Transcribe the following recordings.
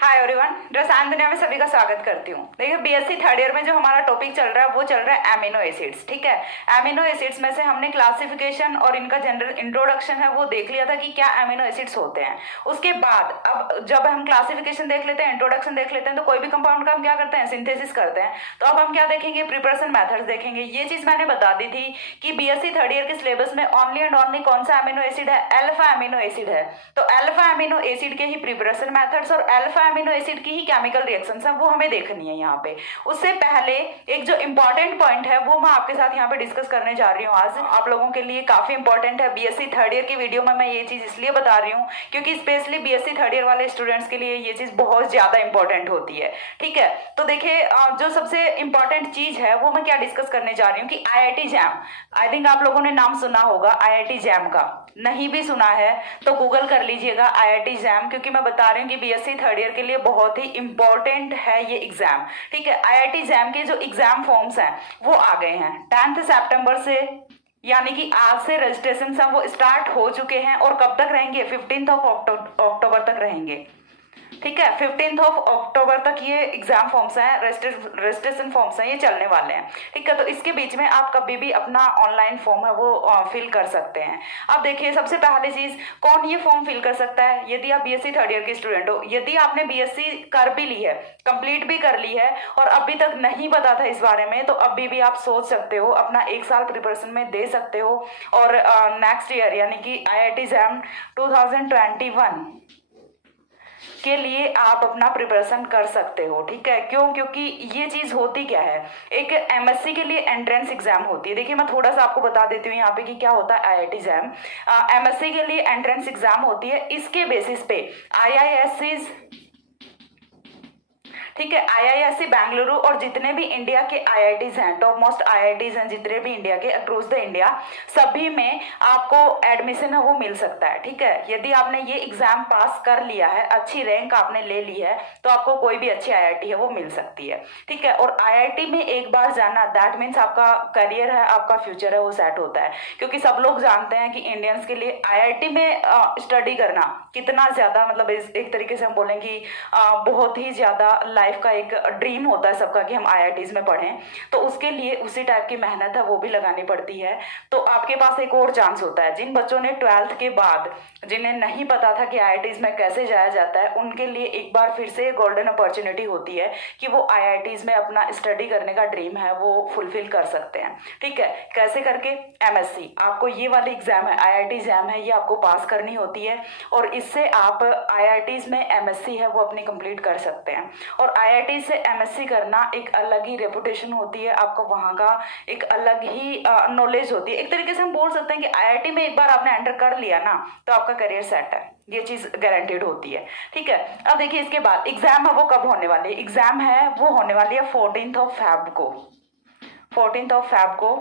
Hi everyone, रसायन दुनिया में सभी का स्वागत करती हूँ। देखिए, बीएससी थर्ड ईयर में जो हमारा टॉपिक चल रहा है वो चल रहा है एमिनो एसिड्स। ठीक है, एमिनो एसिड्स में से हमने क्लासिफिकेशन और इनका जनरल इंट्रोडक्शन है वो देख लिया था कि क्या एमिनो एसिड्स होते हैं। उसके बाद अब जब हम क्लासिफिकेशन देख लेते हैं, इंट्रोडक्शन देख लेते हैं, तो कोई भी कंपाउंड का हम क्या करते हैं, सिंथेसिस करते हैं। तो अब हम क्या देखेंगे, प्रिपरेशन मेथड्स देखेंगे। ये चीज मैंने बता दी थी कि बीएससी थर्ड ईयर के सिलेबस में ओनली एंड ओनली कौन सा एमिनो एसिड है, अल्फा एमिनो एसिड है। तो अल्फा एमिनो एसिड के ही प्रिपरेशन मेथड्स और अल्फा एमिनो एसिड की ही केमिकल रिएक्शंस हैं वो हमें देखनी है यहाँ पे। उससे पहले एक जो इंपॉर्टेंट पॉइंट है वो मैं आपके साथ यहाँ पे डिस्कस करने जा रही हूँ। आज आप लोगों के लिए काफी इंपॉर्टेंट है। बीएससी थर्ड ईयर की वीडियो में मैं ये चीज इसलिए बता रही हूँ क्योंकि स्पेशली बीएससी थर्ड ईयर वाले स्टूडेंट्स के लिए ये चीज बहुत ज्यादा इंपॉर्टेंट होती है। ठीक है, तो देखिए जो सबसे इंपॉर्टेंट चीज है वो मैं क्या डिस्कस करने जा रही हूँ कि आईआईटी जैम। आई थिंक आप लोगों ने नाम सुना होगा आईआईटी जैम का। नहीं भी सुना है तो गूगल कर लीजिएगा आईआईटी जैम, क्योंकि मैं बता रही हूँ कि बीएससी थर्ड ईयर के लिए बहुत ही इंपॉर्टेंट है ये एग्जाम। ठीक है, आईआईटी जैम के जो एग्जाम फॉर्म्स हैं वो आ गए हैं 10 सितंबर से, यानी कि आज से रजिस्ट्रेशन सब वो स्टार्ट हो चुके हैं। और कब तक रहेंगे, 15 अक्टूबर तक रहेंगे। ठीक है, 15 अक्टूबर तक ये एग्जाम फॉर्म्स हैं, रजिस्ट्रेशन फॉर्म्स हैं, ये चलने वाले हैं। ठीक है, तो इसके बीच में आप कभी भी अपना ऑनलाइन फॉर्म है वो फिल कर सकते हैं। अब देखिए, सबसे पहली चीज, कौन ये फॉर्म फिल कर सकता है? यदि आप बीएससी थर्ड ईयर के स्टूडेंट हो, यदि आपने बीएससी कर भी ली है, कंप्लीट भी कर ली है और अभी तक नहीं पता था इस बारे में, तो अभी भी आप सोच सकते हो, अपना एक साल प्रिपरेशन में दे सकते हो और नेक्स्ट ईयर यानी कि आईआईटी जैम 2021 के लिए आप अपना प्रिपरेशन कर सकते हो। ठीक है, क्यों? क्योंकि ये चीज होती क्या है, एक एमएससी के लिए एंट्रेंस एग्जाम होती है। देखिए, मैं थोड़ा सा आपको बता देती हूँ यहाँ पे कि क्या होता है आईआईटी जैम। एमएससी के लिए एंट्रेंस एग्जाम होती है। इसके बेसिस पे आईआईएससीज, ठीक है, आईआईएससी बेंगलुरु और जितने भी इंडिया के आईआईटीज हैं, टॉप मोस्ट आईआईटीज हैं जितने भी इंडिया के अक्रॉस द इंडिया, सभी में आपको एडमिशन है वो मिल सकता है। ठीक है, यदि आपने ये एग्जाम पास कर लिया है, अच्छी रैंक आपने ले ली है, तो आपको कोई भी अच्छी आईआईटी है वो मिल सकती है। ठीक है, और आईआईटी में एक बार जाना दैट मीन्स आपका करियर है, आपका फ्यूचर है वो सेट होता है। क्योंकि सब लोग जानते हैं कि इंडियंस के लिए आईआईटी में स्टडी करना कितना ज्यादा, मतलब एक तरीके से हम बोलेंगे कि बहुत ही ज्यादा लाइफ का एक ड्रीम होता है सबका कि हम आईआईटीज में पढ़ें। तो उसके लिए उसी टाइप की मेहनत है वो भी लगानी पड़ती है। तो आपके पास एक और चांस होता है, जिन बच्चों ने 12th के बाद, जिन्हें नहीं पता था कि आईआईटीज में कैसे जाया जाता है, उनके लिए एक बार फिर से गोल्डन अपॉर्चुनिटी होती है कि वो आईआईटीज में अपना स्टडी करने का ड्रीम है वो फुलफिल कर सकते हैं। ठीक है, कैसे करके? एमएससी, आपको ये वाली एग्जाम है, आईआईटी एग्जाम है, ये आपको पास करनी होती है और इससे आप आईआईटीज में एमएससी है वो अपनी कंप्लीट कर सकते हैं। और आईआईटी से एमएससी करना एक अलग ही रेपुटेशन होती है, आपको वहाँ का एक अलग ही नॉलेज होती है। एक तरीके से हम बोल सकते हैं कि आईआईटी में एक बार आपने एंटर कर लिया ना तो आपका करियर सेट है, ये चीज गारंटेड होती है। ठीक है, अब देखिए इसके बाद एग्जाम है वो कब होने वाली है? एग्जाम है वो होने वाली है 14 फेब को, 14 फेब को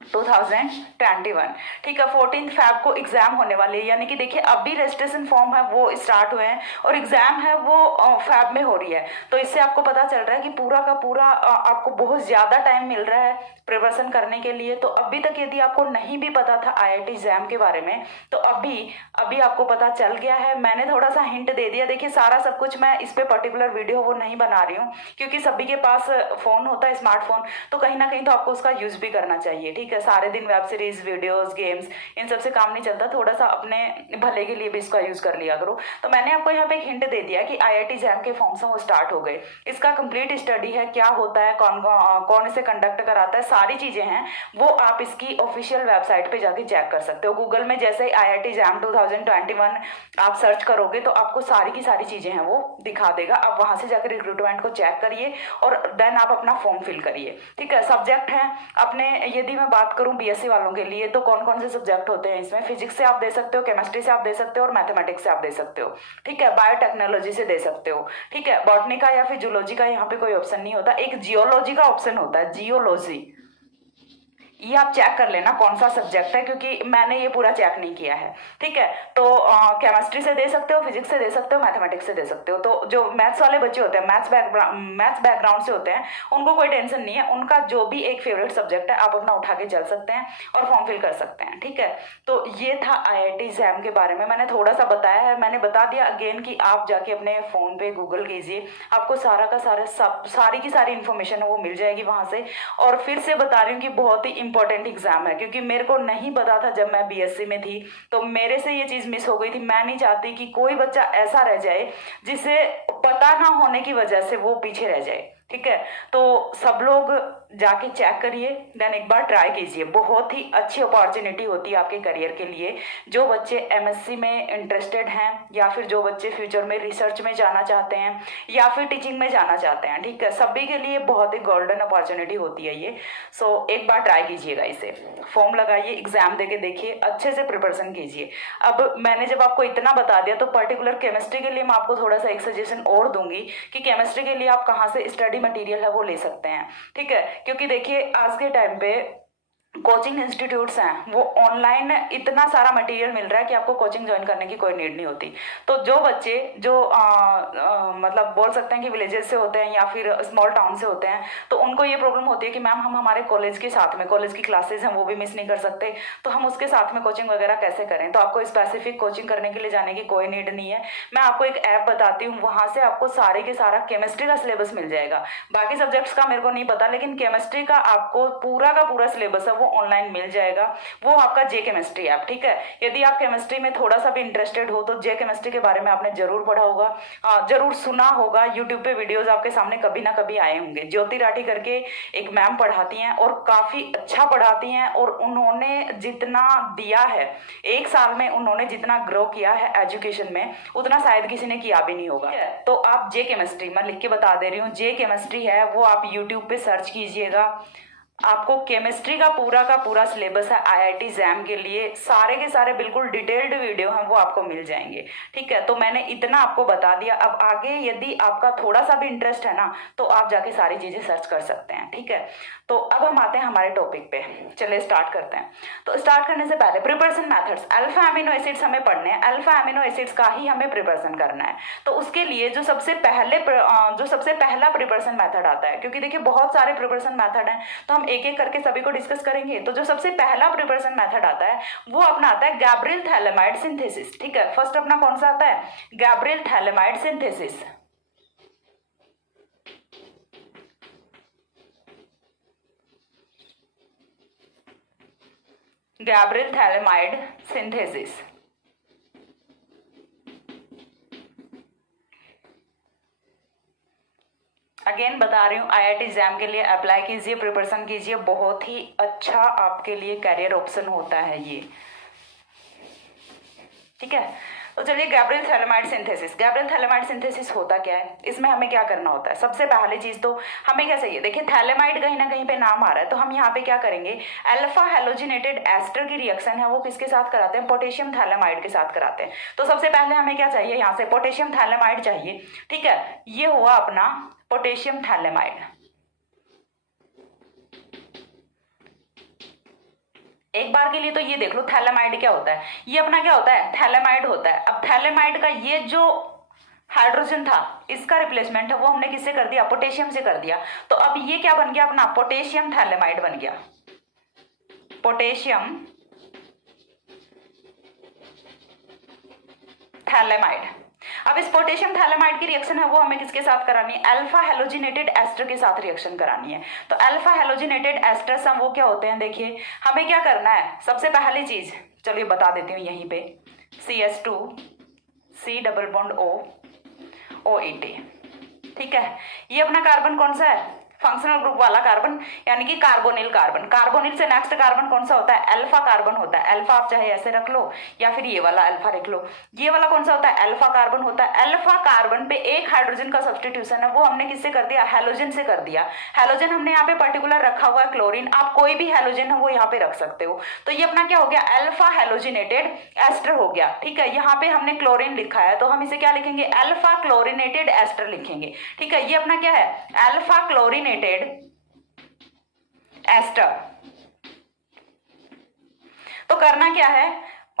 2021। ठीक है, 14 फेब को एग्जाम होने वाली है। यानी कि देखिए, अभी रजिस्ट्रेशन फॉर्म है वो स्टार्ट हुए हैं और एग्जाम है वो फेब में हो रही है। तो इससे आपको पता चल रहा है कि पूरा का पूरा आपको बहुत ज्यादा टाइम मिल रहा है प्रिपरेशन करने के लिए। तो अभी तक यदि आपको नहीं भी पता था आईआईटी जैम के बारे में, तो अभी आपको पता चल गया है। मैंने थोड़ा सा हिंट दे दिया। देखिए, सारा सब कुछ मैं इस पे पर्टिकुलर वीडियो वो नहीं बना रही हूँ क्योंकि सभी के पास फोन होता है, स्मार्टफोन, तो कहीं ना कहीं तो आपको उसका यूज भी करना चाहिए। ठीक है, सारे दिन वेब सीरीज, वीडियोस, गेम्स, इन सब से काम नहीं चलता, थोड़ा सा अपने भले के लिए भी इसका यूज कर लिया करो। तो मैंने आपको यहाँ पे एक हिंट दे दिया कि आईआईटी जैम के फॉर्म्स वो स्टार्ट हो गए। इसका कंप्लीट स्टडी है, क्या होता है, कौन इसे कंडक्ट कराता है, सारी चीजें हैं वो आप इसकी ऑफिशियल वेबसाइट पे जाके चेक कर सकते हो। गूगल में जैसे ही आईआईटी जैम 2021 आप सर्च करोगे तो आपको सारी की सारी चीजें हैं वो दिखा देगा। आप वहां से जाकर रिक्रूटमेंट को चेक करिए और देन आप अपना फॉर्म फिल करिए। ठीक है, सब्जेक्ट है अपने, यदि मैं बात करूं बीएससी वालों के लिए तो कौन कौन से सब्जेक्ट होते हैं इसमें? फिजिक्स से आप दे सकते हो, केमिस्ट्री से आप दे सकते हो और मैथमेटिक्स से आप दे सकते हो। ठीक है, बायोटेक्नोलॉजी से दे सकते हो। ठीक है, बॉटनी का या फिर जूलॉजी का यहाँ पे कोई ऑप्शन नहीं होता, एक जियोलॉजी का ऑप्शन होता है, जियोलॉजी। ये आप चेक कर लेना कौन सा सब्जेक्ट है, क्योंकि मैंने ये पूरा चेक नहीं किया है, ठीक है। तो केमिस्ट्री से दे सकते हो, फिजिक्स से दे सकते हो, मैथमेटिक्स से दे सकते हो। तो जो मैथ्स वाले बच्चे होते हैं, मैथ्स बैकग्राउंड से होते हैं, उनको कोई टेंशन नहीं है, उनका जो भी एक फेवरेट सब्जेक्ट है आप अपना उठा के चल सकते हैं और फॉर्म फिल कर सकते हैं, ठीक है। तो ये था IIT एग्जाम के बारे में, मैंने थोड़ा सा बताया है, मैंने बता दिया अगेन कि आप जाके अपने फ़ोन पे गूगल कीजिए, आपको सारा का सारा सारी की सारी इन्फॉर्मेशन है वो मिल जाएगी वहाँ से। और फिर से बता रही हूँ कि बहुत ही इंपॉर्टेंट एग्जाम है, क्योंकि मेरे को नहीं पता था जब मैं BSc में थी, तो मेरे से ये चीज़ मिस हो गई थी। मैं नहीं चाहती कि कोई बच्चा ऐसा रह जाए जिसे पता ना होने की वजह से वो पीछे रह जाए, ठीक है। तो सब लोग जाके चेक करिए, देन एक बार ट्राई कीजिए, बहुत ही अच्छी अपॉर्चुनिटी होती है आपके करियर के लिए। जो बच्चे MSc में इंटरेस्टेड हैं, या फिर जो बच्चे फ्यूचर में रिसर्च में जाना चाहते हैं, या फिर टीचिंग में जाना चाहते हैं, ठीक है, सभी के लिए बहुत ही गोल्डन अपॉर्चुनिटी होती है ये। सो एक बार ट्राई कीजिएगा, इसे फॉर्म लगाइए, एग्जाम देके देखिए, अच्छे से प्रिपरेशन कीजिए। अब मैंने जब आपको इतना बता दिया, तो पर्टिकुलर केमिस्ट्री के लिए मैं आपको थोड़ा सा एक सजेशन और दूंगी कि केमिस्ट्री के लिए आप कहाँ से स्टडी मटेरियल है वो ले सकते हैं, ठीक है। क्योंकि देखिए आज के टाइम पे कोचिंग इंस्टीट्यूट्स हैं, वो ऑनलाइन इतना सारा मटेरियल मिल रहा है कि आपको कोचिंग ज्वाइन करने की कोई नीड नहीं होती। तो जो बच्चे जो मतलब बोल सकते हैं कि विलेजेस से होते हैं या फिर स्मॉल टाउन से होते हैं, तो उनको ये प्रॉब्लम होती है कि मैम हम हमारे कॉलेज के साथ में कॉलेज की क्लासेज हैं वो भी मिस नहीं कर सकते, तो हम उसके साथ में कोचिंग वगैरह कैसे करें। तो आपको स्पेसिफिक कोचिंग करने के लिए जाने की कोई नीड नहीं है। मैं आपको एक ऐप बताती हूँ, वहाँ से आपको सारे के सारा केमिस्ट्री का सिलेबस मिल जाएगा। बाकी सब्जेक्ट्स का मेरे को नहीं पता, लेकिन केमिस्ट्री का आपको पूरा का पूरा सिलेबस है वो ऑनलाइन मिल जाएगा। वो आपका जे केमिस्ट्री ऐप, ठीक है। यदि आप केमिस्ट्री में थोड़ा सा भी इंटरेस्टेड हो तो जे केमिस्ट्री के बारे में आपने जरूर पढ़ा होगा, जरूर सुना होगा, यूट्यूब पे वीडियोस आपके सामने कभी ना कभी आए होंगे। ज्योति राठी करके एक मैम पढ़ाती हैं और काफी अच्छा पढ़ाती हैं, और उन्होंने जितना दिया है 1 साल में, उन्होंने जितना ग्रो किया है एजुकेशन में, उतना शायद किसी ने किया भी नहीं होगा। तो आप जे केमिस्ट्री, मैं लिख के बता दे रही हूँ, जे केमिस्ट्री है वो आप यूट्यूब पे सर्च कीजिएगा, आपको केमिस्ट्री का पूरा सिलेबस है IIT एग्जाम के लिए, सारे के सारे बिल्कुल डिटेल्ड वीडियो हैं वो आपको मिल जाएंगे, ठीक है। तो मैंने इतना आपको बता दिया। अब आगे यदि आपका थोड़ा सा भी इंटरेस्ट है ना, तो आप जाके सारी चीजें सर्च कर सकते हैं, ठीक है। तो अब हम आते हैं हमारे टॉपिक पे, चलिए स्टार्ट करते हैं। तो स्टार्ट करने से पहले preparation methods, alpha amino acids हमें पढ़ने हैं, अल्फा अमीनो एसिड्स का ही हमें प्रिपरेशन करना है। तो उसके लिए जो सबसे पहला प्रिपरेशन मेथड आता है, क्योंकि देखिए बहुत सारे प्रिपरेशन मेथड हैं, तो हम एक एक करके सभी को डिस्कस करेंगे। तो जो सबसे पहला प्रिपरेशन मेथड आता है वो अपना आता है गैब्रियल थैलेमाइड सिंथेसिस, ठीक है। फर्स्ट अपना कौन सा आता है, Gabriel phthalimide synthesis. Gabriel phthalimide synthesis. Again बता रही हूँ, IIT एग्जाम के लिए अप्लाई कीजिए, प्रिपरेशन कीजिए, बहुत ही अच्छा आपके लिए करियर ऑप्शन होता है ये, ठीक है। तो चलिए Gabriel phthalimide synthesis, Gabriel phthalimide synthesis होता क्या है, इसमें हमें क्या करना होता है। सबसे पहली चीज तो हमें क्या चाहिए, देखिए थैलेमाइड कहीं ना कहीं पे नाम आ रहा है, तो हम यहाँ पे क्या करेंगे, अल्फा हेलोजिनेटेड एस्टर की रिएक्शन है वो किसके साथ कराते हैं, पोटेशियम थैलेमाइड के साथ कराते हैं। तो सबसे पहले हमें क्या चाहिए, यहाँ से पोटेशियम थैलेमाइड चाहिए, ठीक है। ये हुआ अपना पोटेशियम थैलेमाइड। एक बार के लिए तो ये देख लो थैलेमाइड क्या होता है, ये अपना क्या होता है, थैलेमाइड होता है। अब थैलेमाइड का ये जो हाइड्रोजन था, इसका रिप्लेसमेंट है वो हमने किससे कर दिया, पोटेशियम से कर दिया। तो अब ये क्या बन गया अपना, पोटेशियम थैलेमाइड बन गया, पोटेशियम थैलेमाइड। अब इस पोटेशियम थैलेमाइड की रिएक्शन है वो हमें किसके साथ करानी है, अल्फा हेलोजिनेटेड एस्टर के साथ रिएक्शन करानी है। तो अल्फा हेलोजिनेटेड एस्टर्स हम वो क्या होते हैं, देखिए हमें क्या करना है, सबसे पहली चीज चलिए बता देती हूँ यहीं पे, CS2 C double bond O OET, ठीक है। ये अपना कार्बन कौन सा है, फंक्शनल ग्रुप वाला कार्बन, यानी कि कार्बोनिल कार्बन। कार्बोनिल से नेक्स्ट कार्बन कौन सा होता है, अल्फा कार्बन होता है। अल्फा आप चाहे ऐसे रख लो या फिर ये वाला अल्फा रख लो, ये वाला कौन सा होता है, अल्फा कार्बन होता है। अल्फा कार्बन पे एक हाइड्रोजन का सब्सटीट्यूशन है वो हमने किससे कर दिया, हैलोजन से कर दिया। हैलोजन हमने यहाँ पे पर्टिकुलर रखा हुआ है क्लोरीन, आप कोई भी हैलोजन है वो यहाँ पे रख सकते हो। तो ये अपना क्या हो गया, अल्फा हैलोजिनेटेड एस्टर हो गया, ठीक है। यहाँ पे हमने क्लोरीन लिखा है तो हम इसे क्या लिखेंगे, अल्फा क्लोरिनेटेड एस्टर लिखेंगे, ठीक है। ये अपना क्या है, अल्फा क्लोरिनेटेड एस्टर, तो करना क्या है,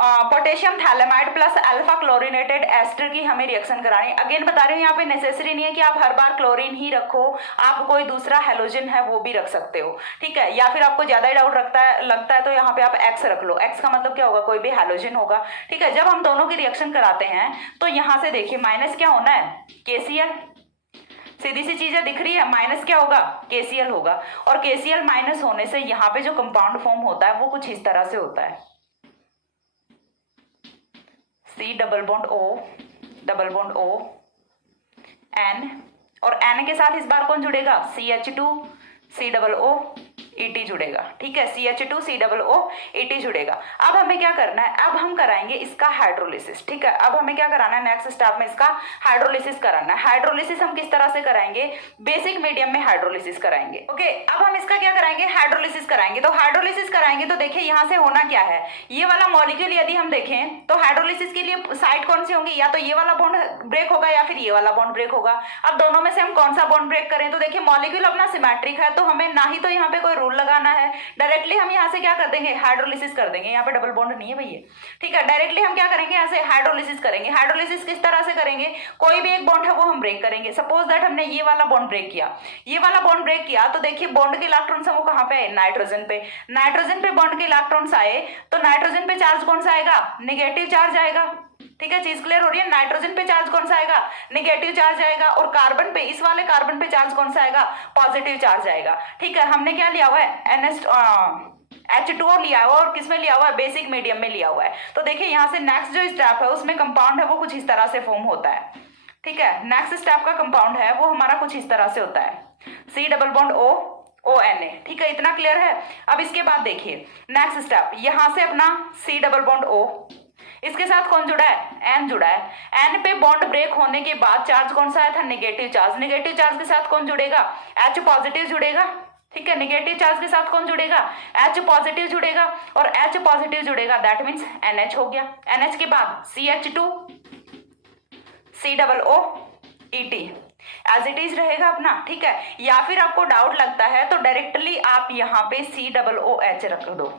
potassium phthalimide plus alpha chlorinated ester की हमें रिएक्शन करानी। अगेन बता रही हूँ, यहाँ पे नेसेसरी नहीं है कि आप हर बार क्लोरीन ही रखो, आप कोई दूसरा हेलोजन है वो भी रख सकते हो, ठीक है। या फिर आपको ज्यादा ही डाउट लगता है तो यहाँ पे आप एक्स रख लो। एक्स का मतलब क्या होगा, कोई भी हेलोजन होगा, ठीक है। जब हम दोनों की रिएक्शन कराते हैं तो यहाँ से देखिए माइनस क्या होना है, KCl, सीधी सी चीजें दिख रही है, माइनस क्या होगा, KCl होगा। और KCl माइनस होने से यहाँ पे जो कंपाउंड फॉर्म होता है वो कुछ इस तरह से होता है, C double bond O N, और N के साथ इस बार कौन जुड़ेगा, CH2 C double O ET जुड़ेगा, ठीक है, CH2 C double O ET जुड़ेगा। अब हमें क्या करना है, अब हम कराएंगे इसका हाइड्रोलिसिस, ठीक है। अब हमें क्या कराना है, नेक्स्ट स्टेप में इसका हाइड्रोलिसिस कराना है। हाइड्रोलिसिस हम किस तरह से कराएंगे, बेसिक मीडियम में हाइड्रोलिसिस कराएंगे, ओके। अब हम इसका क्या कराएंगे, हाइड्रोलिसिस कराएंगे। तो हाइड्रोलिसिस कराएंगे तो देखिए यहाँ से होना क्या है, ये वाला मॉलिक्यूल यदि हम देखें तो हाइड्रोलिसिस के लिए साइड कौन सी होंगी, या तो ये वाला बॉन्ड ब्रेक होगा या फिर ये वाला बॉन्ड ब्रेक होगा। अब दोनों में से हम कौन सा बॉन्ड ब्रेक करें, तो देखिए मॉलिक्यूल अपना सिमेट्रिक है तो हमें ना ही तो यहाँ पे कोई रूल लगाना है, डायरेक्टली हम यहाँ से क्या कर देंगे, हाइड्रोलिसिस कर देंगे। यहाँ पे डबल बॉन्ड नहीं है भैया, ठीक है। डायरेक्टली हम क्या करेंगे, यहाँ से हाइड्रोलिसिस करेंगे। हाइड्रोलिसिस किस तरह से करेंगे, कोई भी एक बॉन्ड है वो हम ब्रेक करेंगे। सपोज दैट हमने ये वाला बॉन्ड ब्रेक किया, ये वाला बॉन्ड ब्रेक किया, तो देखिए बॉन्ड के इलेक्ट्रॉन्स है वो कहाँ पे, नाइट्रोजन पे। नाइट्रोजन पे बॉन्ड के इलेक्ट्रॉन्स आए तो नाइट्रोजन पे चार्ज कौन सा आएगा, नेगेटिव चार्ज आएगा, ठीक है। चीज क्लियर हो रही है, नाइट्रोजन पे चार्ज कौन सा आएगा, नेगेटिव चार्ज आएगा। और कार्बन पे, इस वाले कार्बन पे चार्ज कौन सा आएगा, पॉजिटिव चार्ज आएगा, ठीक है। हमने क्या लिया हुआ है, H2O लिया हुआ है, और किसमें लिया हुआ है, बेसिक मीडियम में लिया हुआ है। तो देखिए यहाँ से नेक्स्ट जो स्टेप है उसमें कंपाउंड है वो कुछ इस तरह से फॉर्म होता है, ठीक है। नेक्स्ट स्टेप का कंपाउंड है वो हमारा कुछ इस तरह से होता है, C डबल बॉन्ड ONA, ठीक है। इतना क्लियर है। अब इसके बाद देखिए नेक्स्ट स्टेप, यहां से अपना C डबल बॉन्ड O, इसके साथ कौन जुड़ा है, N जुड़ा है। N पे बॉन्ड ब्रेक होने के बाद चार्ज कौन सा आया था, नेगेटिव चार्ज। नेगेटिव चार्ज के साथ कौन जुड़ेगा, H पॉजिटिव जुड़ेगा, ठीक है। नेगेटिव चार्ज के साथ कौन जुड़ेगा, H पॉजिटिव जुड़ेगा, और H पॉजिटिव जुड़ेगा, दैट मीन्स NH हो गया। NH के बाद CH2 C double O ET as it is रहेगा अपना, ठीक है। या फिर आपको डाउट लगता है तो डायरेक्टली आप यहाँ पे C डबल OH रख दो,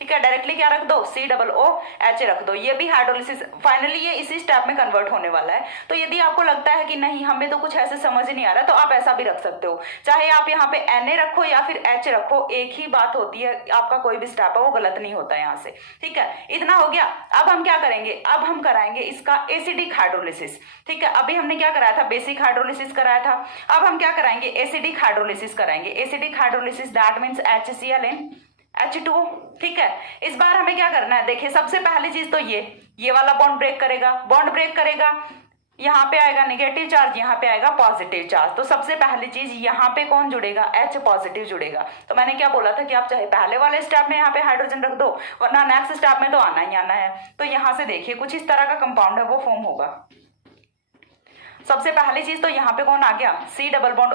ठीक है। डायरेक्टली क्या रख दो, C डबल OH रख दो। ये भी हाइड्रोलिसिस फाइनली ये इसी स्टेप में कन्वर्ट होने वाला है। तो यदि आपको लगता है कि नहीं हमें तो कुछ ऐसे समझ नहीं आ रहा, तो आप ऐसा भी रख सकते हो, चाहे आप यहाँ पे Na रखो या फिर H रखो, एक ही बात होती है। आपका कोई भी स्टेप है वो गलत नहीं होता यहाँ से, ठीक है। इतना हो गया। अब हम क्या करेंगे, अब हम कराएंगे इसका एसिडिक हाइड्रोलिसिस, ठीक है। अभी हमने क्या कराया था, बेसिक हाइड्रोलिसिस कराया था। अब हम क्या कराएंगे, एसिडिक हाइड्रोलिसिस कराएंगे। Acidic hydrolysis that means HCl in H2O, ठीक है। इस बार हमें क्या करना है, देखिए सबसे पहली चीज तो ये वाला बॉन्ड ब्रेक करेगा, बॉन्ड ब्रेक करेगा, यहाँ पे आएगा नेगेटिव चार्ज, यहाँ पे आएगा पॉजिटिव चार्ज। तो सबसे पहली चीज यहाँ पे कौन जुड़ेगा, H पॉजिटिव जुड़ेगा। तो मैंने क्या बोला था कि आप चाहे पहले वाले स्टेप में यहाँ पे हाइड्रोजन रख दो, वरना नेक्स्ट स्टेप में तो आना ही आना है। तो यहाँ से देखिए कुछ इस तरह का कंपाउंड है वो फॉर्म होगा। सबसे पहली चीज तो यहाँ पे कौन आ गया, C डबल बॉन्ड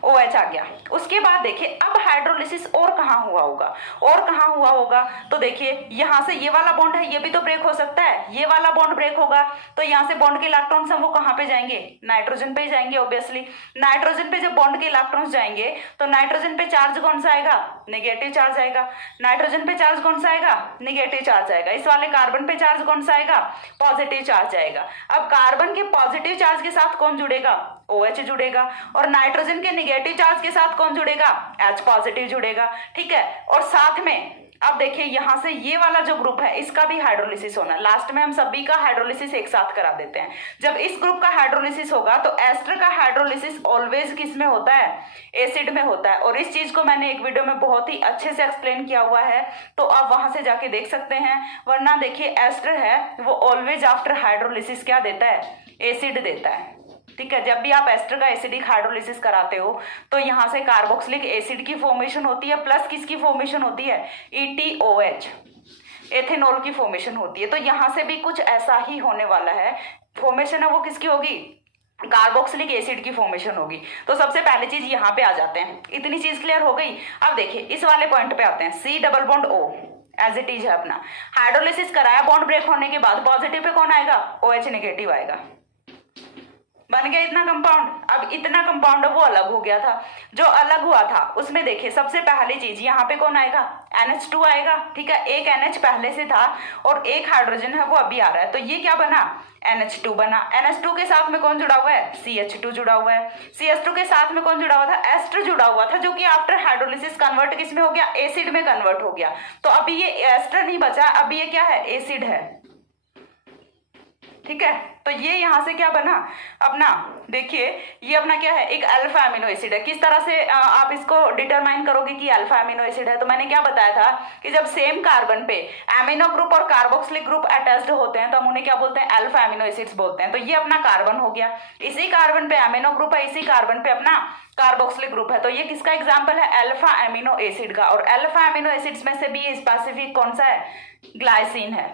OH आ गया। उसके बाद देखिए अब हाइड्रोलिसिस और कहाँ हुआ होगा, और कहाँ हुआ होगा, तो देखिए यहाँ से ये वाला बॉन्ड है ये भी तो ब्रेक हो सकता है, ये वाला बॉन्ड ब्रेक होगा तो यहाँ से बॉन्ड के इलेक्ट्रॉन्स हैं वो कहाँ पे जाएंगे, नाइट्रोजन पे जाएंगे ऑब्वियसली। नाइट्रोजन पे जब बॉन्ड के इलेक्ट्रॉन्स जाएंगे तो नाइट्रोजन पे चार्ज कौन सा आएगा, नेगेटिव चार्ज आएगा। नाइट्रोजन पे चार्ज कौन सा आएगा, नेगेटिव चार्ज आएगा। इस वाले कार्बन पे चार्ज कौन सा आएगा, पॉजिटिव चार्ज आएगा। अब कार्बन के पॉजिटिव चार्ज के साथ कौन जुड़ेगा, OH जुड़ेगा, और नाइट्रोजन के नेगेटिव चार्ज के साथ कौन जुड़ेगा, H पॉजिटिव जुड़ेगा, ठीक है। और साथ में अब देखिए यहाँ से ये वाला जो ग्रुप है इसका भी हाइड्रोलिसिस होना है। लास्ट में हम सभी का हाइड्रोलिसिस एक साथ करा देते हैं। जब इस ग्रुप का हाइड्रोलिसिस होगा तो एस्टर का हाइड्रोलिसिस ऑलवेज किस में होता है, एसिड में होता है। और इस चीज को मैंने एक वीडियो में बहुत ही अच्छे से एक्सप्लेन किया हुआ है, तो आप वहां से जाके देख सकते हैं। वरना देखिए एस्टर है वो ऑलवेज आफ्टर हाइड्रोलिसिस क्या देता है, एसिड देता है, ठीक है। जब भी आप एस्टर का एसिडिक हाइड्रोलिसिस कराते हो तो यहाँ से कार्बोक्सिलिक एसिड की फॉर्मेशन होती है, प्लस किसकी फॉर्मेशन होती है, ETOH, एथेनॉल की फॉर्मेशन होती है। तो यहाँ से भी कुछ ऐसा ही होने वाला है। फॉर्मेशन है वो किसकी होगी, कार्बोक्सिलिक एसिड की फॉर्मेशन होगी। तो सबसे पहली चीज यहाँ पे आ जाते हैं। इतनी चीज क्लियर हो गई। अब देखिए इस वाले पॉइंट पे आते हैं, C double bond O as it is है अपना। हाइड्रोलिसिस कराया, बॉन्ड ब्रेक होने के बाद पॉजिटिव पे कौन आएगा, OH नेगेटिव आएगा, बन गया इतना कंपाउंड। अब इतना कंपाउंड वो अलग हो गया था, जो अलग हुआ था उसमें देखिए सबसे पहली चीज यहाँ पे कौन आएगा, NH2 आएगा, ठीक है। एक NH पहले से था और एक हाइड्रोजन है वो अभी आ रहा है, तो ये क्या बना, NH2 बना। NH2 के साथ में कौन जुड़ा हुआ है, CH2 जुड़ा हुआ है। CH2 के साथ में कौन जुड़ा हुआ था, एस्टर जुड़ा हुआ था, जो कि आफ्टर हाइड्रोलिसिस कन्वर्ट किस में हो गया, एसिड में कन्वर्ट हो गया। तो अभी ये एस्टर नहीं बचा, अभी ये क्या है, एसिड है, ठीक है। तो ये यहां से क्या बना अपना, देखिए ये अपना क्या है, एक अल्फा अमीनो एसिड है। किस तरह से आप इसको डिटरमाइन करोगे कि अल्फा अमीनो एसिड है, तो मैंने क्या बताया था कि जब सेम कार्बन पे एमिनो ग्रुप और कार्बोक्सिलिक ग्रुप अटैच्ड होते हैं तो हम उन्हें क्या बोलते हैं, अल्फा अमीनो एसिड्स बोलते हैं। तो ये अपना कार्बन हो गया, इसी कार्बन पे एमिनो ग्रुप है, इसी कार्बन पे अपना कार्बोक्सिलिक ग्रुप है। तो ये किसका एग्जाम्पल है, अल्फा अमीनो एसिड का। और अल्फा अमीनो एसिड्स में से भी ये स्पेसिफिक कौन सा है, ग्लाइसिन है,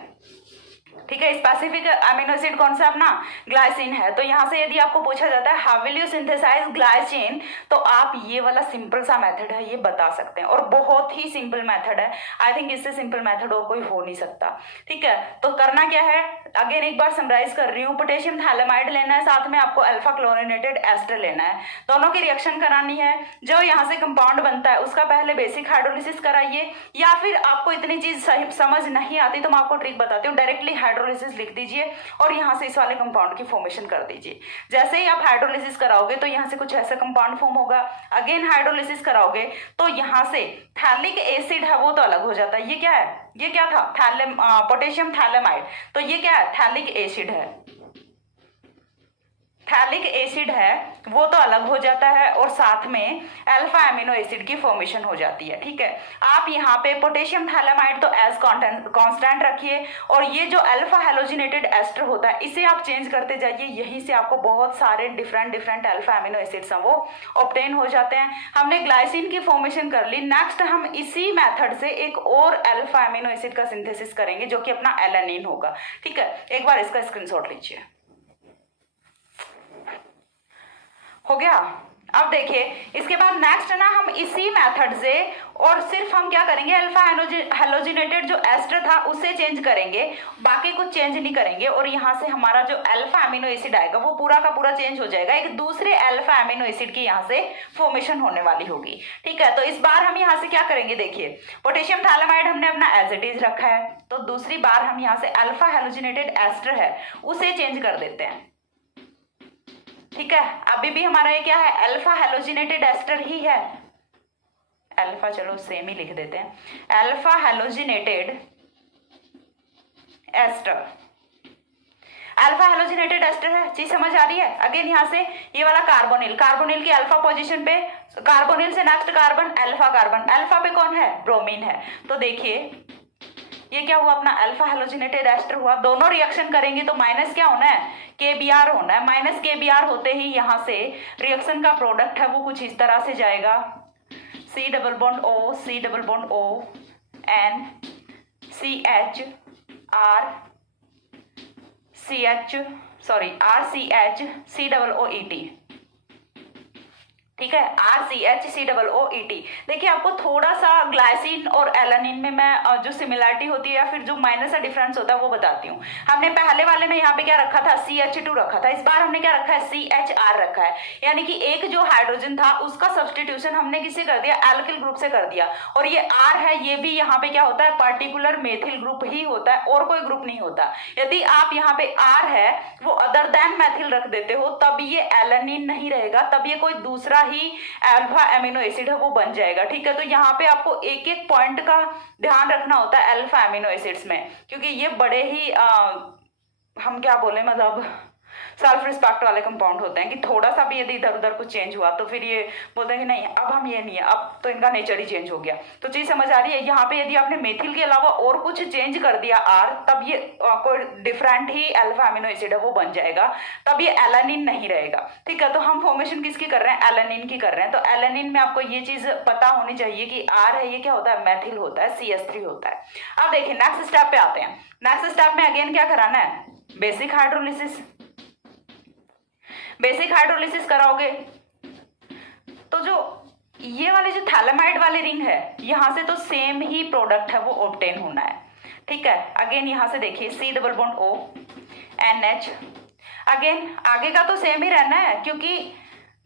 ठीक है। स्पेसिफिक अमीनो एसिड कौन सा अपना, ग्लाइसिन है। तो यहां से यदि आपको पूछा जाता है how will you synthesize glycine, तो आप ये वाला सिंपल सा मेथड है ये बता सकते हैं, और बहुत ही सिंपल मेथड है। आई थिंक इससे सिंपल मेथड और कोई हो नहीं सकता, ठीक है। तो करना क्या है, अगेन एक बार समराइज कर रही हूँ, पोटेशियम थैलेमाइड लेना है, साथ में आपको अल्फा क्लोरिनेटेड एस्टर लेना है, दोनों की रिएक्शन करानी है। जो यहाँ से कंपाउंड बनता है उसका पहले बेसिक हाइड्रोलिसिस कराइए, या फिर आपको इतनी चीज समझ नहीं आती तो मैं आपको ट्रिक बताती हूँ, डायरेक्टली हाइड्रोलिसिस लिख दीजिए और यहाँ से इस वाले कंपाउंड की फॉर्मेशन कर दीजिए। जैसे ही आप हाइड्रोलिसिस कराओगे तो यहाँ से कुछ ऐसा कंपाउंड फॉर्म होगा, अगेन हाइड्रोलिसिस कराओगे तो यहाँ से थैलिक एसिड है वो तो अलग हो जाता है। ये क्या है, ये क्या था, पोटेशियम थैलेमाइड, तो ये क्या है, थैलिक एसिड है, थैलिक एसिड है वो तो अलग हो जाता है, और साथ में अल्फा अमीनो एसिड की फॉर्मेशन हो जाती है, ठीक है। आप यहाँ पे पोटेशियम थैलेमाइड तो एज कांस्टेंट रखिए, और ये जो अल्फा हेलोजिनेटेड एस्टर होता है इसे आप चेंज करते जाइए, यहीं से आपको बहुत सारे डिफरेंट अल्फा अमीनो एसिड्स हैं वो ऑब्टेन हो जाते हैं। हमने ग्लाइसिन की फॉर्मेशन कर ली, नेक्स्ट हम इसी मेथड से एक और अल्फा अमीनो एसिड का सिंथेसिस करेंगे जो कि अपना एलानिन होगा, ठीक है। एक बार इसका स्क्रीनशॉट लीजिए, हो गया। अब देखिए इसके बाद नेक्स्ट है ना, हम इसी मेथड से और सिर्फ हम क्या करेंगे, अल्फा हेलोजिनेटेड जो एस्टर था उससे चेंज करेंगे, बाकी कुछ चेंज नहीं करेंगे। और यहाँ से हमारा जो अल्फा अमीनो एसिड आएगा वो पूरा का पूरा चेंज हो जाएगा, एक दूसरे अल्फा अमीनो एसिड की यहाँ से फॉर्मेशन होने वाली होगी, ठीक है। तो इस बार हम यहाँ से क्या करेंगे, देखिए पोटेशियम थैलेमाइड हमने अपना एज इट इज रखा है, तो दूसरी बार हम यहाँ से अल्फा हेलोजिनेटेड एस्टर है उसे चेंज कर देते हैं, ठीक है। अभी भी हमारा ये क्या है, अल्फा हेलोजिनेटेड एस्टर ही है, अल्फा चलो सेम ही लिख देते हैं, alpha halogenated ester, alpha halogenated ester है, चीज समझ आ रही है। अगेन यहाँ से ये वाला कार्बोनिल, कार्बोनिल की अल्फा पोजीशन पे, कार्बोनिल से next carbon alpha carbon, alpha पे कौन है, ब्रोमीन है। तो देखिए ये क्या हुआ, अपना अल्फा हेलोजिनेटेड एस्टर हुआ। दोनों रिएक्शन करेंगे तो माइनस क्या होना है, KBr होना है। माइनस KBr होते ही यहाँ से रिएक्शन का प्रोडक्ट है वो कुछ इस तरह से जाएगा, C double bond O, C double bond O, N, CH, RCH, C double OET, ठीक है, RCH, COOET। देखिए आपको थोड़ा सा ग्लाइसिन और एलानिन में मैं जो सिमिलरिटी होती है या फिर जो माइनर सा डिफरेंस होता है वो बताती हूँ। हमने पहले वाले में यहाँ पे क्या रखा था, CH2 रखा था, इस बार हमने क्या रखा है, CHR रखा है। यानी कि एक जो हाइड्रोजन था उसका सब्सटीट्यूशन हमने किससे कर दिया, एल्किल ग्रुप से कर दिया। और ये R है, ये भी यहाँ पे क्या होता है, पर्टिकुलर मेथिल ग्रुप ही होता है और कोई ग्रुप नहीं होता। यदि आप यहाँ पे R है वो अदर देन मेथिल रख देते हो तब ये एलानिन नहीं रहेगा, तब ये कोई दूसरा ही अल्फा अमीनो एसिड है वो बन जाएगा, ठीक है। तो यहाँ पे आपको एक एक पॉइंट का ध्यान रखना होता है अल्फा अमीनो एसिड्स में, क्योंकि ये बड़े ही हम क्या बोले, मतलब सेल्फ रिस्पेक्ट वाले कंपाउंड होते हैं कि थोड़ा सा भी यदि इधर उधर कुछ चेंज हुआ तो फिर ये बोलते हैं कि नहीं अब हम ये नहीं है, अब तो इनका नेचर ही चेंज हो गया। तो चीज समझ आ रही है। यहाँ पे यदि आपने मेथिल के अलावा और कुछ चेंज कर दिया R, तब ये कोई डिफरेंट ही अल्फा अमीनो एसिड है वो बन जाएगा, तब ये एलानिन नहीं रहेगा, ठीक है। तो हम फॉर्मेशन किसकी कर रहे हैं, एलानिन की कर रहे हैं। तो एलानिन में आपको ये चीज पता होनी चाहिए कि R है ये क्या होता है, मेथिल होता है, CH3 होता है। अब देखिए नेक्स्ट स्टेप पे आते हैं। नेक्स्ट स्टेप में अगेन क्या कराना है, बेसिक हाइड्रोलिसिस। बेसिक हाइड्रोलिसिस कराओगे तो जो ये वाले जो थैलेमाइड वाले रिंग है यहां से तो सेम ही प्रोडक्ट है वो ऑब्टेन होना है, ठीक है। अगेन यहां से देखिए C double bond O, NH, again आगे का तो सेम ही रहना है, क्योंकि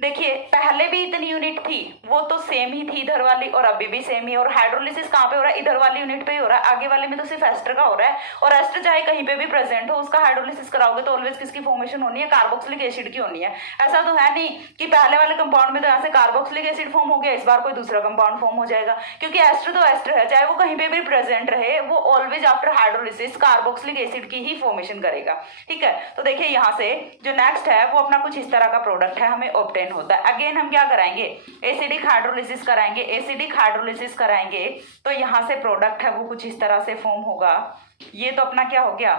देखिए पहले भी इतनी यूनिट थी, वो तो सेम ही थी इधर वाली, और अभी भी सेम ही। और हाइड्रोलिसिस कहाँ पे हो रहा है? इधर वाली यूनिट पे ही हो रहा है, आगे वाले में तो सिर्फ एस्टर का हो रहा है। और एस्टर चाहे कहीं पे भी प्रेजेंट हो, उसका हाइड्रोलिसिस कराओगे तो ऑलवेज किसकी फॉर्मेशन होनी है? कार्बोक्सिलिक एसिड की होनी है। ऐसा तो है नहीं कि पहले वाले कंपाउंड में तो यहाँ से कार्बोक्सिलिक एसिड फॉर्म हो गया, इस बार कोई दूसरा कंपाउंड फॉर्म हो जाएगा, क्योंकि एस्टर तो एस्टर है, चाहे वो कहीं पे भी प्रेजेंट रहे, वो always after hydrolysis carboxylic acid की ही फॉर्मेशन करेगा। ठीक है, तो देखिए यहाँ से जो नेक्स्ट है वो अपना कुछ इस तरह का प्रोडक्ट है, हमें ऑब्टेन होता है। अगेन हम क्या कराएंगे? एसिडिक हाइड्रोलिसिस कराएंगे। एसिडिक हाइड्रोलिसिस कराएंगे तो यहाँ से प्रोडक्ट है वो कुछ इस तरह से फॉर्म होगा। ये तो अपना क्या हो गया?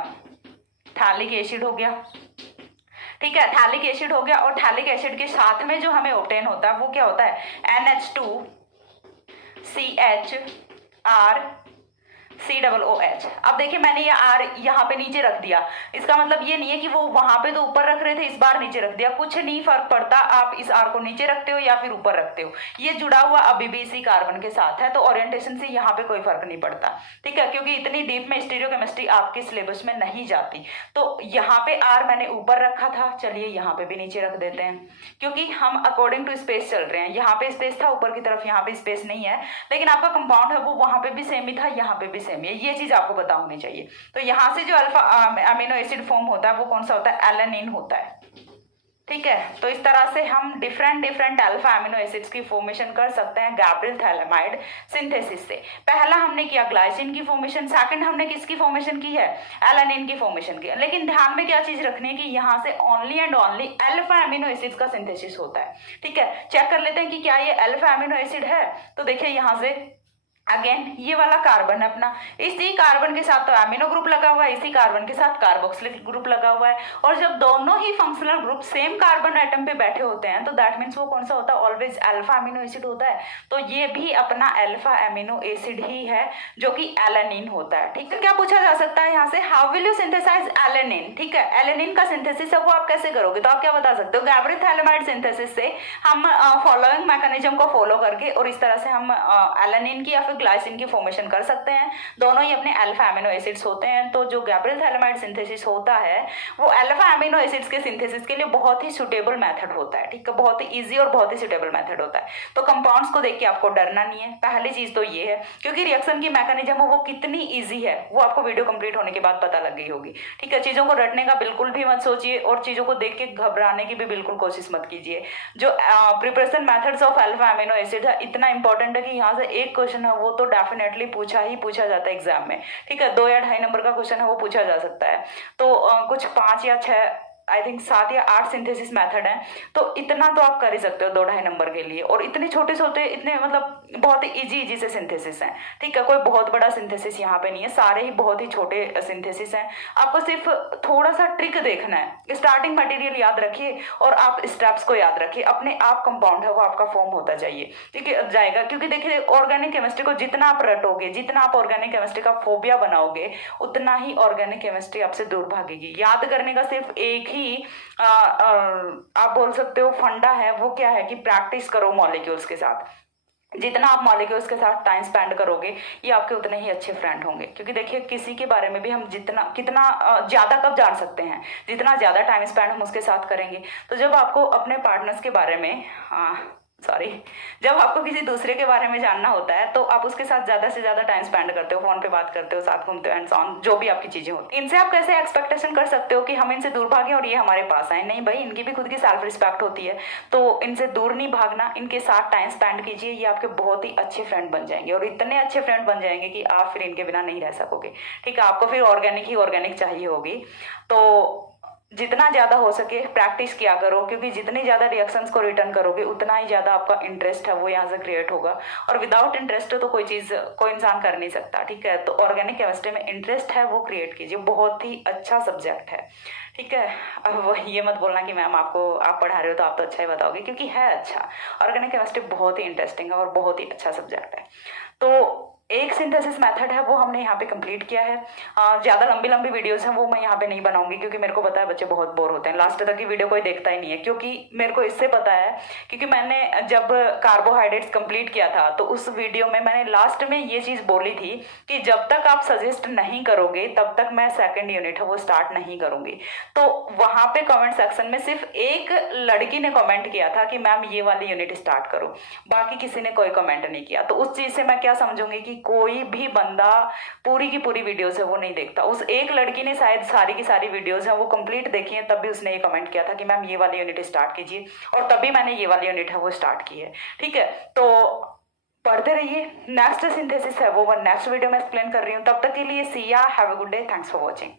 थैलिक एसिड हो गया। ठीक है, थैलिक एसिड हो गया, और थैलिक एसिड के साथ में जो हमें ऑब्टेन होता है वो क्या होता है? NH2CHR अब देखिए मैंने ये R यहाँ पे नीचे रख दिया, इसका मतलब ये नहीं है कि वो वहां पे तो ऊपर रख रहे थे, इस बार नीचे रख दिया, कुछ नहीं फर्क पड़ता, आप इस R को नीचे रखते हो या फिर ऊपर रखते हो, ये जुड़ा हुआ अभी भी इसी कार्बन के साथ है, तो ओरिएंटेशन से यहाँ पे कोई फर्क नहीं पड़ता। ठीक है, क्योंकि इतनी डीप में स्टीरियोकेमिस्ट्री आपके सिलेबस में नहीं जाती। तो यहाँ पे R मैंने ऊपर रखा था, चलिए यहाँ पे भी नीचे रख देते हैं, क्योंकि हम अकॉर्डिंग टू स्पेस चल रहे हैं। यहाँ पे स्पेस था ऊपर की तरफ, यहाँ पे स्पेस नहीं है, लेकिन आपका कंपाउंड है वो वहां पे भी सेम ही था, यहाँ पे भी सेम है, ये चीज आपको पता होनी चाहिए। तो यहाँ से जो अल्फा अमीनो एसिड फॉर्म होता है वो कौन सा होता है? एलेनिन होता है। ठीक है, तो इस तरह से हम डिफरेंट अल्फा अमीनो एसिड्स की फॉर्मेशन कर सकते हैं गैब्रियल थैलेमाइड सिंथेसिस से। पहला हमने किया ग्लाइसिन की फॉर्मेशन, सेकंड हमने किसकी फॉर्मेशन की है? एलानिन की फॉर्मेशन की। लेकिन ध्यान में क्या चीज रखनी है कि यहाँ से only and only alpha amino acids का सिंथेसिस होता है। ठीक है, चेक कर लेते हैं कि क्या ये अल्फा अमीनो एसिड है। तो देखिए यहाँ से अगेन ये वाला कार्बन है अपना, इसी कार्बन के साथ तो एमिनो ग्रुप लगा हुआ है, इसी कार्बन के साथ कार्बोक्सिलिक ग्रुप लगा हुआ है, और जब दोनों ही functional group same carbon atom पे बैठे होते हैं तो दैट मीन्स वो कौन सा होता है? ऑलवेज अल्फा अमीनो एसिड होता है। तो ये भी अपना अल्फा अमीनो एसिड ही है जो कि एलेनिन होता है। ठीक है, क्या पूछा जा सकता है यहाँ से? How will you synthesize alanine? ठीक है, एलेनिन का सिंथेसिस है वो आप कैसे करोगे? तो आप क्या बता सकते हो? गैब्रियल थैलेमाइड सिंथेसिस से हम फॉलोइंग मैकेनिज्म को फॉलो करके और इस तरह से हम एलेनिन की या फिर ग्लाइसिन की फॉर्मेशन कर सकते हैं। दोनों ही अपने अल्फा अमीनो एसिड्स होते हैं। तो जो गैब्रियल थैलेमाइड सिंथेसिस होता है वो अल्फा अमीनो एसिड्स के सिंथेसिस के लिए बहुत ही सुटेबल मेथड होता है। ठीक है, बहुत ही इजी और बहुत ही सुटेबल मेथड होता है। तो कंपाउंड्स को देख के आपको डरना नहीं है, पहली चीज तो ये है, क्योंकि रिएक्शन की मैकेनिज्म वो कितनी ईजी है वो आपको वीडियो कंप्लीट होने के बाद पता लग गई होगी। ठीक है, चीजों को रटने का बिल्कुल भी मत सोचिए और चीजों को देख के घबराने की भी बिल्कुल कोशिश मत कीजिए। जो preparation methods of alpha amino acid है इतना इंपॉर्टेंट है कि यहाँ से एक क्वेश्चन है वो तो डेफिनेटली पूछा जाता है एग्जाम में। ठीक है, 2 या 2.5 नंबर का क्वेश्चन है वो पूछा जा सकता है। तो कुछ 5 या 6 आई थिंक 7 या 8 सिंथेसिस मेथड है, तो इतना तो आप कर ही सकते हो 2-2.5 नंबर के लिए। और इतने छोटे से होते, इतने मतलब बहुत ही इजी से सिंथेसिस हैं। ठीक है, कोई बहुत बड़ा सिंथेसिस यहाँ पे नहीं है, सारे ही बहुत ही छोटे सिंथेसिस हैं। आपको सिर्फ थोड़ा सा ट्रिक देखना है, स्टार्टिंग मटेरियल याद रखिए और आप स्टेप्स को याद रखिए, अपने आप कंपाउंड है वो आपका फॉर्म होता जाइए। ठीक है, जाएगा, क्योंकि देखिए ऑर्गेनिक केमिस्ट्री को जितना आप रटोगे, जितना आप ऑर्गेनिक केमिस्ट्री का फोबिया बनाओगे, उतना ही ऑर्गेनिक केमिस्ट्री आपसे दूर भागेगी। याद करने का सिर्फ एक ही आप बोल सकते हो फंडा है, वो क्या है कि प्रैक्टिस करो मॉलिक्यूल्स के साथ। जितना आप मॉलिक्यूल्स के साथ टाइम स्पेंड करोगे ये आपके उतने ही अच्छे फ्रेंड होंगे। क्योंकि देखिए किसी के बारे में भी हम कितना ज़्यादा कब जान सकते हैं? जितना ज़्यादा टाइम स्पेंड हम उसके साथ करेंगे। तो जब आपको अपने पार्टनर्स के बारे में जब आपको किसी दूसरे के बारे में जानना होता है तो आप उसके साथ ज्यादा से ज्यादा टाइम स्पेंड करते हो, फोन पे बात करते हो, साथ घूमते हो एंड सो ऑन, जो भी आपकी चीजें होती हैं। इनसे आप कैसे एक्सपेक्टेशन कर सकते हो कि हम इनसे दूर भागें और ये हमारे पास आए? नहीं भाई, इनकी भी खुद की सेल्फ रिस्पेक्ट होती है, तो इनसे दूर नहीं भागना, इनके साथ टाइम स्पेंड कीजिए, ये आपके बहुत ही अच्छे फ्रेंड बन जाएंगे और इतने अच्छे फ्रेंड बन जाएंगे कि आप फिर इनके बिना नहीं रह सकोगे। ठीक है, आपको फिर ऑर्गेनिक चाहिए होगी। तो जितना ज़्यादा हो सके प्रैक्टिस किया करो, क्योंकि जितनी ज़्यादा रिएक्शंस को रिटर्न करोगे उतना ही ज़्यादा आपका इंटरेस्ट है वो यहाँ से क्रिएट होगा। और विदाउट इंटरेस्ट तो कोई इंसान कर नहीं सकता। ठीक है, तो ऑर्गेनिक केमिस्ट्री में इंटरेस्ट है वो क्रिएट कीजिए, बहुत ही अच्छा सब्जेक्ट है। ठीक है, अब वो ये मत बोलना कि मैम आप पढ़ा रहे हो तो आप तो अच्छा ही बताओगे, क्योंकि है अच्छा। ऑर्गेनिक केमिस्ट्री बहुत ही इंटरेस्टिंग है और बहुत ही अच्छा सब्जेक्ट है। तो एक सिंथेसिस मेथड है वो हमने यहाँ पे कंप्लीट किया है। ज़्यादा लंबी लंबी वीडियोस हैं वो मैं यहाँ पे नहीं बनाऊंगी, क्योंकि मेरे को पता है बच्चे बहुत बोर होते हैं, लास्ट तक की वीडियो कोई देखता ही नहीं है। क्योंकि मेरे को इससे पता है, क्योंकि मैंने जब कार्बोहाइड्रेट्स कंप्लीट किया था तो उस वीडियो में मैंने लास्ट में ये चीज़ बोली थी कि जब तक आप सजेस्ट नहीं करोगे तब तक मैं सेकेंड यूनिट है वो स्टार्ट नहीं करूँगी। तो वहाँ पे कमेंट सेक्शन में सिर्फ एक लड़की ने कमेंट किया था कि मैम ये वाली यूनिट स्टार्ट करो, बाकी किसी ने कोई कमेंट नहीं किया। तो उस चीज़ से मैं क्या समझूंगी कि कोई भी बंदा पूरी की पूरी वीडियोस है वो नहीं देखता। उस एक लड़की ने शायद सारी की सारी वीडियोस हैं वो कंप्लीट देखी है, तब भी उसने ये कमेंट किया था कि मैम ये वाली यूनिट स्टार्ट कीजिए, और तभी मैंने ये वाली यूनिट है वो स्टार्ट की है। ठीक है, तो पढ़ते रहिए। नेक्स्ट सिंथेसिस है वो नेक्स्ट वीडियो में एक्सप्लेन कर रही हूँ। तब तक के लिए सी या, have a good day, thanks for watching.